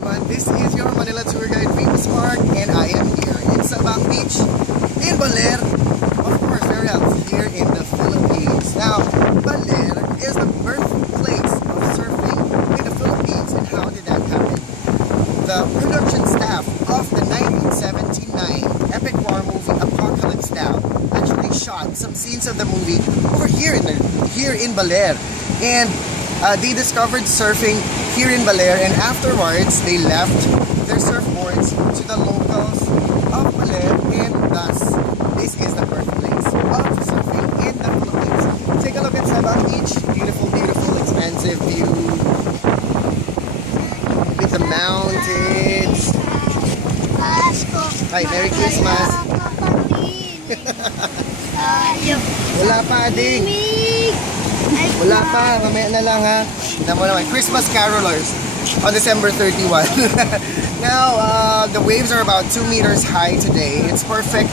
This is your Manila tour guide, Famous Mark, and I am here in Sabang Beach, in Baler, of course, where else? Here in the Philippines. Now, Baler is the birthplace of surfing in the Philippines. And how did that happen? The production staff of the 1979 epic war movie Apocalypse Now actually shot some scenes of the movie over here in Baler, and they discovered surfing here in Baler, and afterwards they left their surfboards to the locals of Baler, and thus this is the birthplace of surfing in the Philippines. Take a look at Sabang Beach. Beautiful, beautiful, expansive view with the mountains. Hi, Merry Christmas. Wala pa, Adi. Wala pa, mamaya na lang ha. Tignan mo naman, Christmas carolers on December 31. Now, the waves are about 2 meters high today. It's perfect.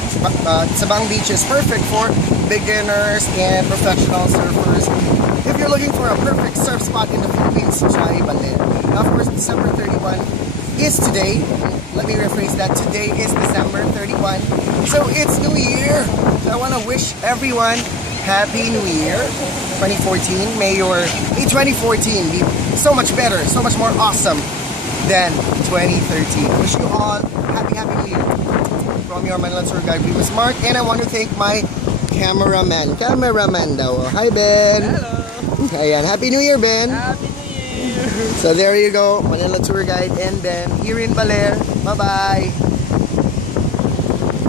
Sabang Beach is perfect for beginners and professional surfers. If you're looking for a perfect surf spot in the Philippines, try Baler. Now, of course, December 31 is today. Let me rephrase that. Today is December 31. So it's New Year. So I want to wish everyone Happy New Year 2014. May 2014 be so much better, so much more awesome than 2013. Wish you all happy New Year. From your Manila tour guide, Famous Mark, and I want to thank my cameraman daw. Hi Ben. Hello. Ayan, Happy New Year Ben. Happy New Year. So there you go, Manila tour guide and Ben here in Baler. Bye bye.